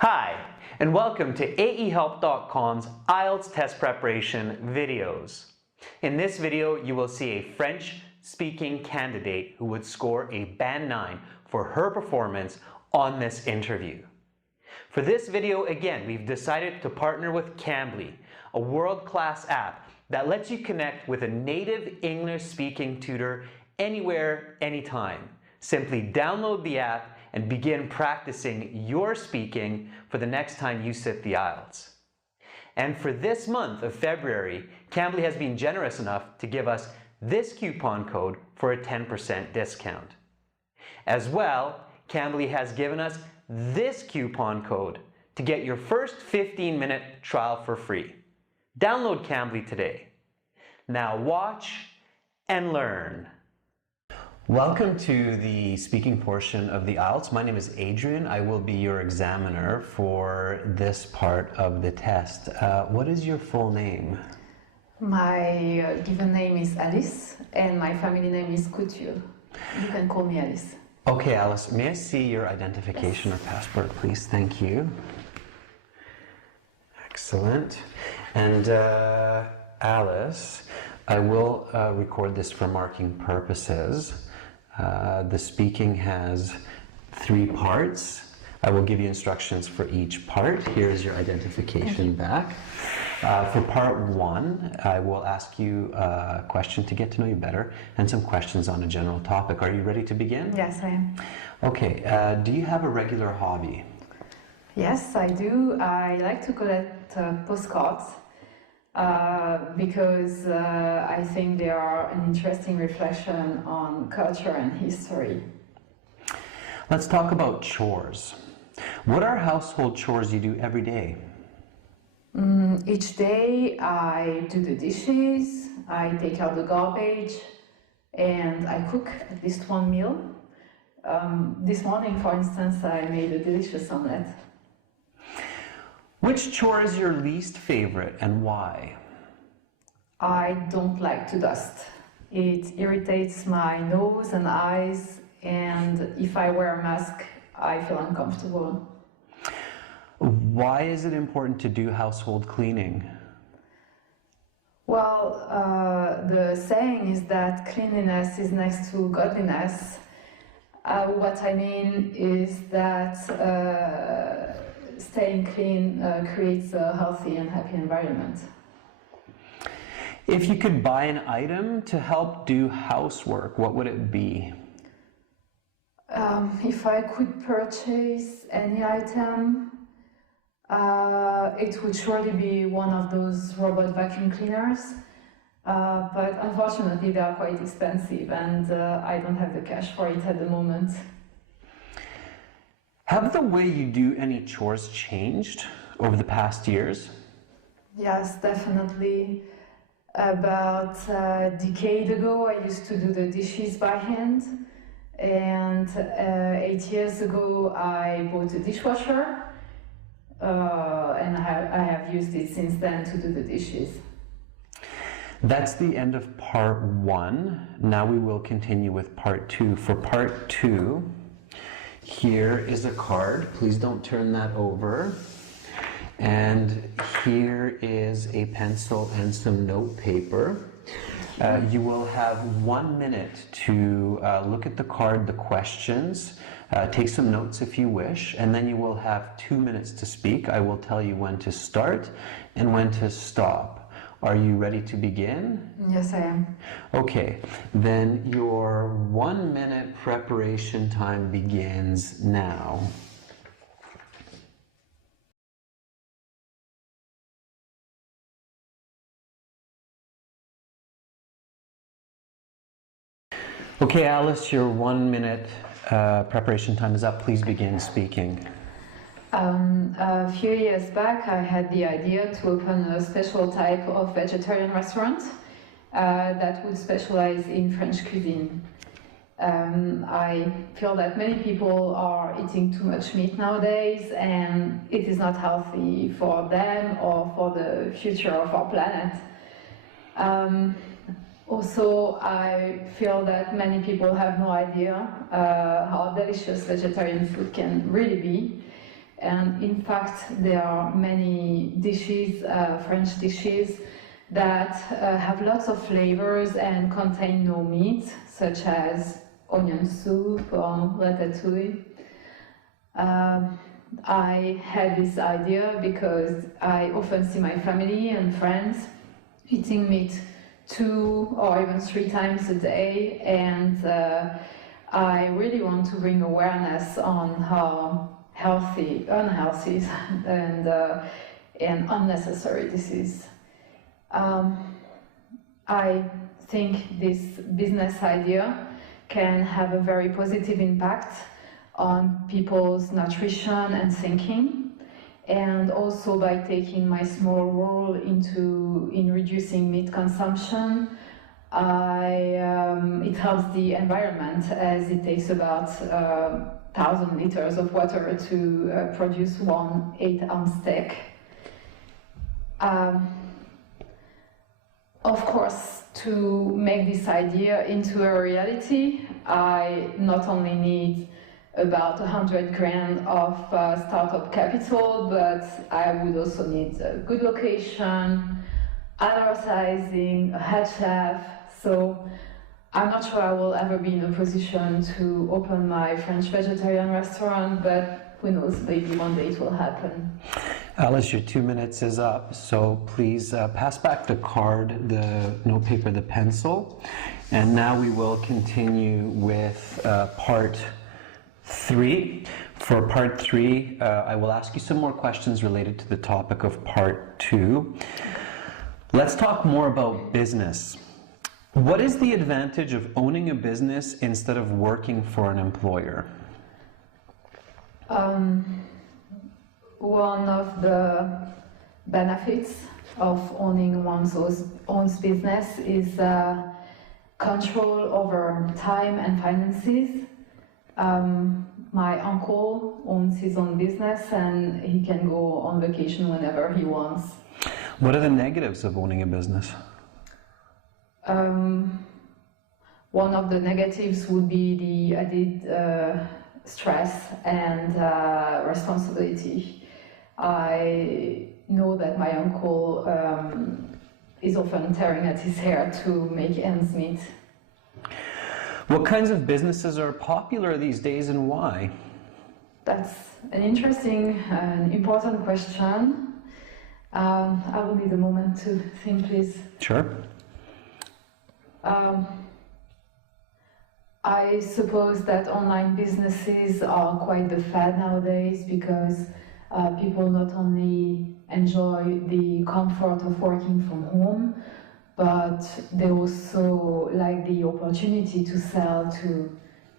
Hi, and welcome to AEHelp.com's IELTS test preparation videos. In this video, you will see a French-speaking candidate who would score a Band 9 for her performance on this interview. For this video, again, we've decided to partner with Cambly, a world-class app that lets you connect with a native English-speaking tutor anywhere, anytime. Simply download the app and begin practicing your speaking for the next time you sit the IELTS. And for this month of February, Cambly has been generous enough to give us this coupon code for a 10% discount. As well, Cambly has given us this coupon code to get your first 15-minute trial for free. Download Cambly today. Now watch and learn. Welcome to the speaking portion of the IELTS. My name is Adrian. I will be your examiner for this part of the test. What is your full name? My given name is Alice and my family name is Couture. You can call me Alice. Okay, Alice, may I see your identification or passport, please? Thank you. Excellent. And Alice, I will record this for marking purposes. The speaking has 3 parts. I will give you instructions for each part. Here's your identification back. For part 1, I will ask you a question to get to know you better and some questions on a general topic. Are you ready to begin? Yes, I am. Okay, do you have a regular hobby? Yes, I do. I like to collect postcards because I think they are an interesting reflection on culture and history. Let's talk about chores. What are household chores you do every day? Each day I do the dishes, I take out the garbage, and I cook at least one meal. This morning, for instance, I made a delicious omelette. Which chore is your least favorite and why? I don't like to dust. It irritates my nose and eyes, and if I wear a mask, I feel uncomfortable. Why is it important to do household cleaning? Well, the saying is that cleanliness is next to godliness. What I mean is that staying clean creates a healthy and happy environment. If you could buy an item to help do housework, what would it be? If I could purchase any item, it would surely be one of those robot vacuum cleaners, but unfortunately they are quite expensive and I don't have the cash for it at the moment. Have the way you do any chores changed over the past years? Yes, definitely. About a decade ago I used to do the dishes by hand, and 8 years ago I bought a dishwasher. And I have used it since then to do the dishes. That's the end of part 1. Now we will continue with part 2. For part 2, here is a card. Please don't turn that over. And here is a pencil and some note paper. You will have 1 minute to look at the card, the questions, take some notes if you wish, and then you will have 2 minutes to speak. I will tell you when to start and when to stop. Are you ready to begin? Yes, I am. Okay, then your 1 minute preparation time begins now. Okay, Alice, your 1 minute preparation time is up. Please begin speaking. A few years back, I had the idea to open a special type of vegetarian restaurant that would specialize in French cuisine. I feel that many people are eating too much meat nowadays, and it is not healthy for them or for the future of our planet. Also, I feel that many people have no idea how delicious vegetarian food can really be. And in fact, there are many dishes, French dishes, that have lots of flavors and contain no meat, such as onion soup or ratatouille. I had this idea because I often see my family and friends eating meat 2 or even 3 times a day, and I really want to bring awareness on how unhealthy and unnecessary this is. I think this business idea can have a very positive impact on people's nutrition and thinking, and also by taking my small role in reducing meat consumption, it helps the environment, as it takes about 1,000 liters of water to produce 1 8-ounce steak. Of course, to make this idea into a reality, I not only need about 100 grand of startup capital, but I would also need a good location, advertising, a head chef. So I'm not sure I will ever be in a position to open my French vegetarian restaurant, but who knows, maybe one day it will happen. Alice, your 2 minutes is up, so please pass back the card, the notepaper, the pencil. And now we will continue with part 3. For part 3, I will ask you some more questions related to the topic of part 2. Let's talk more about business. What is the advantage of owning a business instead of working for an employer? One of the benefits of owning one's own business is control over time and finances. My uncle owns his own business and he can go on vacation whenever he wants. What are the negatives of owning a business? One of the negatives would be the added stress and responsibility. I know that my uncle is often tearing at his hair to make ends meet. What kinds of businesses are popular these days and why? That's an interesting and important question. I will need a moment to think, please. Sure. I suppose that online businesses are quite the fad nowadays because people not only enjoy the comfort of working from home, but they also like the opportunity to sell to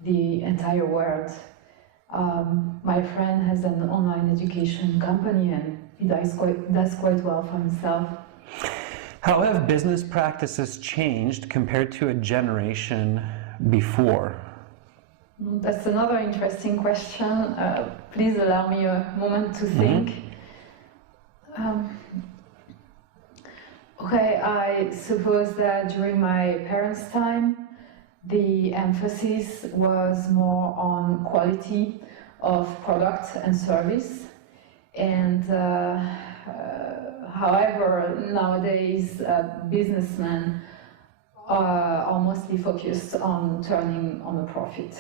the entire world. My friend has an online education company and he does quite well for himself. How have business practices changed compared to a generation before? That's another interesting question. Please allow me a moment to think. Okay, I suppose that during my parents' time, the emphasis was more on quality of product and service. And however, nowadays, businessmen are mostly focused on turning on a profit.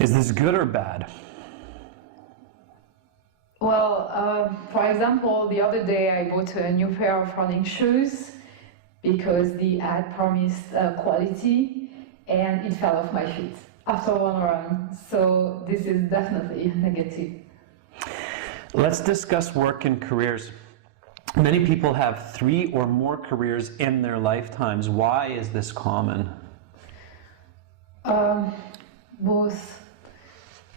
Is this good or bad? Well, for example, the other day I bought a new pair of running shoes because the ad promised quality and it fell off my feet after one run. So this is definitely negative. Let's discuss work and careers. Many people have 3 or more careers in their lifetimes. Why is this common? Both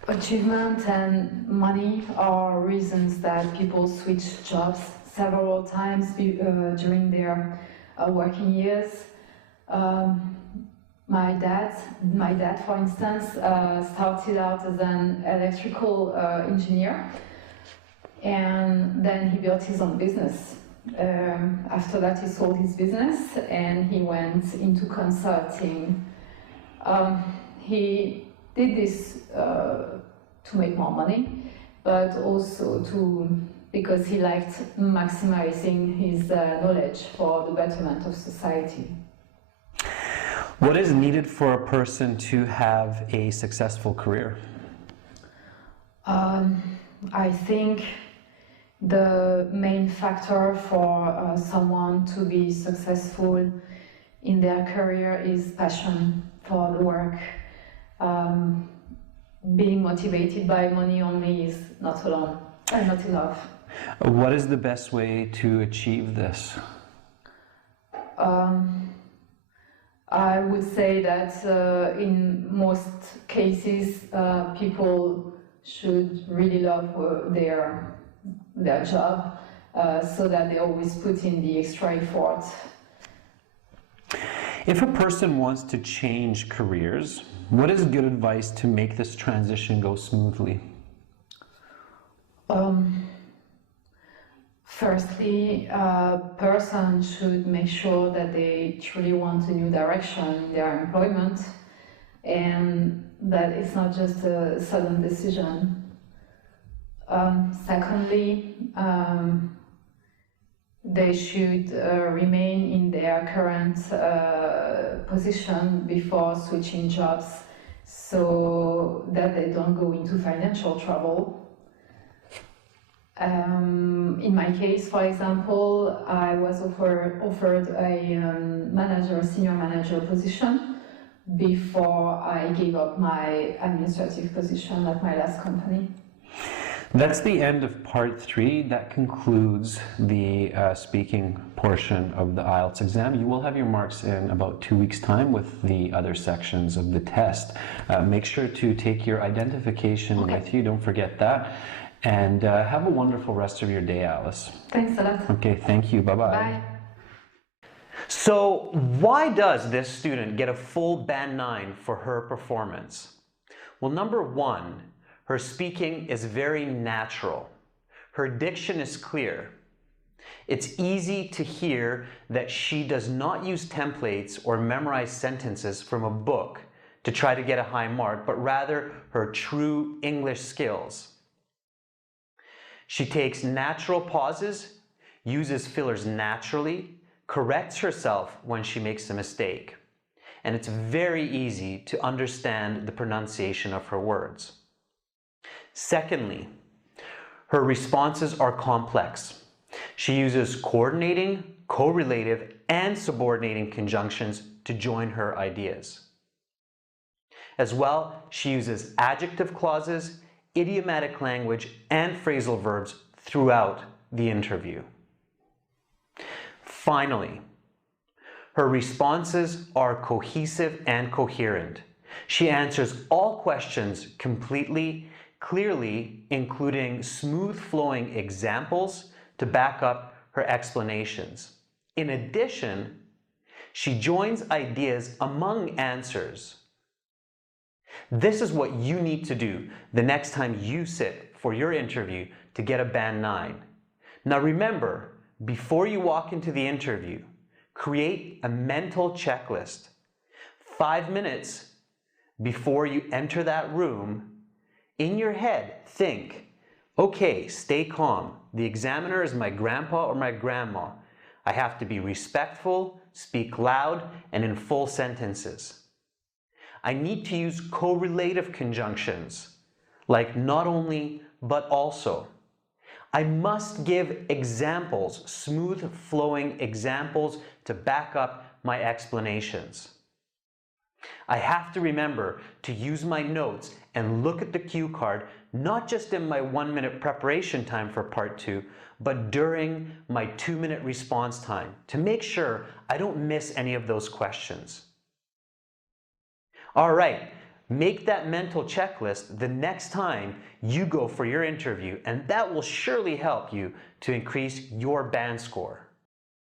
achievement and money are reasons that people switch jobs several times during their working years. My dad, for instance, started out as an electrical engineer, and then he built his own business. After that, he sold his business and he went into consulting. He did this to make more money, but also because he liked maximizing his knowledge for the betterment of society. What is needed for a person to have a successful career? I think the main factor for someone to be successful in their career is passion for the work. Being motivated by money only is not enough. What is the best way to achieve this? I would say that in most cases, people should really love their job, so that they always put in the extra effort. If a person wants to change careers, what is good advice to make this transition go smoothly? Firstly, a person should make sure that they truly want a new direction in their employment, and that it's not just a sudden decision. Secondly, they should remain in their current position before switching jobs, so that they don't go into financial trouble. In my case, for example, I was offered a senior manager position before I gave up my administrative position at my last company. That's the end of part 3. That concludes the speaking portion of the IELTS exam. You will have your marks in about 2 weeks' time with the other sections of the test. Make sure to take your identification with you. Don't forget that. And have a wonderful rest of your day, Alice. Thanks a lot. Okay, thank you. Bye-bye. Bye. So why does this student get a full band 9 for her performance? Well, number 1, her speaking is very natural. Her diction is clear. It's easy to hear that she does not use templates or memorize sentences from a book to try to get a high mark, but rather her true English skills. She takes natural pauses, uses fillers naturally, corrects herself when she makes a mistake, and it's very easy to understand the pronunciation of her words. Secondly, her responses are complex. She uses coordinating, correlative, and subordinating conjunctions to join her ideas. As well, she uses adjective clauses, idiomatic language, and phrasal verbs throughout the interview. Finally, her responses are cohesive and coherent. She answers all questions completely, clearly, including smooth-flowing examples to back up her explanations. In addition, she joins ideas among answers. This is what you need to do the next time you sit for your interview to get a band 9. Now remember, before you walk into the interview, create a mental checklist. 5 minutes before you enter that room, in your head, think, okay, stay calm. The examiner is my grandpa or my grandma. I have to be respectful, speak loud, and in full sentences. I need to use correlative conjunctions, like not only, but also. I must give examples, smooth flowing examples to back up my explanations. I have to remember to use my notes and look at the cue card, not just in my 1-minute preparation time for part 2, but during my 2-minute response time to make sure I don't miss any of those questions. All right, make that mental checklist the next time you go for your interview, and that will surely help you to increase your band score.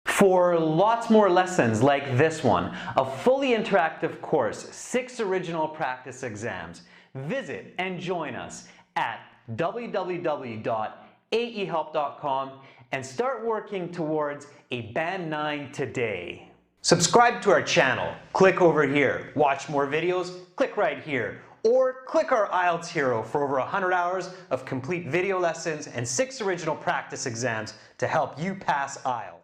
For lots more lessons like this one, a fully interactive course, 6 original practice exams, visit and join us at www.aehelp.com and start working towards a band 9 today. Subscribe to our channel, click over here. Watch more videos, click right here. or click our IELTS Hero for over 100 hours of complete video lessons and 6 original practice exams to help you pass IELTS.